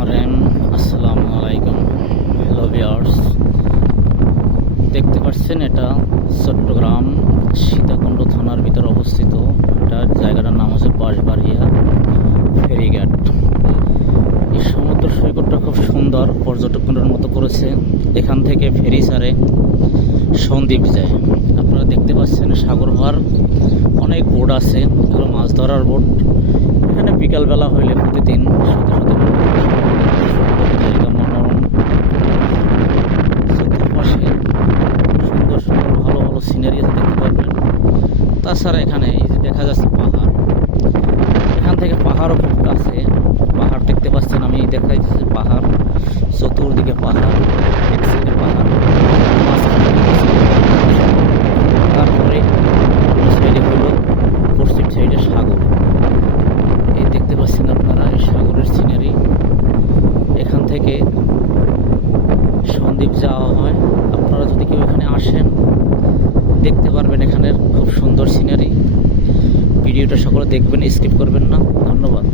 রহিম আসসালামু আলাইকুম। Hello viewers দেখতে পাচ্ছেন এটা চট্টগ্রাম সীতাকুণ্ড থানার ভিতরে অবস্থিত। এটা জায়গাটার নাম হচ্ছে বাঁশবাড়িয়া ফেরিঘাট এই সমুদ্র সৈকতটা খুব সুন্দর পর্যটকদের মতো করেছে। এখান থেকে ফেরি ছাড়ে সন্দ্বীপ যায়। আপনারা দেখতে পাচ্ছেন সাগরভার, অনেক বোট আছে এগুলো মাছ ধরার বোট। এখানে বিকালবেলা হইলে প্রতিদিন শত শত জায়গা মনোরম চতুর্পাশে সুন্দর সুন্দর ভালো ভালো সিনারি আছে দেখতে পারবেন তাছাড়া এখানে এই যে দেখা যাচ্ছে পাহাড়। এখান থেকে পাহাড়ও খুব কাছে। পাহাড় দেখতে পাচ্ছেন আমি, দেখাই দিচ্ছি পাহাড়। চতুর্দিকে পাহাড়, এক সাইডে পাহাড় তারপরে সাইডে হলো পশ্চিম সাইডে সাগর। এই দেখতে পাচ্ছেন আপনারা, এই সাগরের সিনারি। এখান থেকে সন্দ্বীপ যাওয়া হয়। আপনারা যদি কেউ এখানে আসেন দেখতে পারবেন এখানের খুব সুন্দর সিনারি ভিডিওটা সকলে দেখবেন স্কিপ করবেন না। ধন্যবাদ।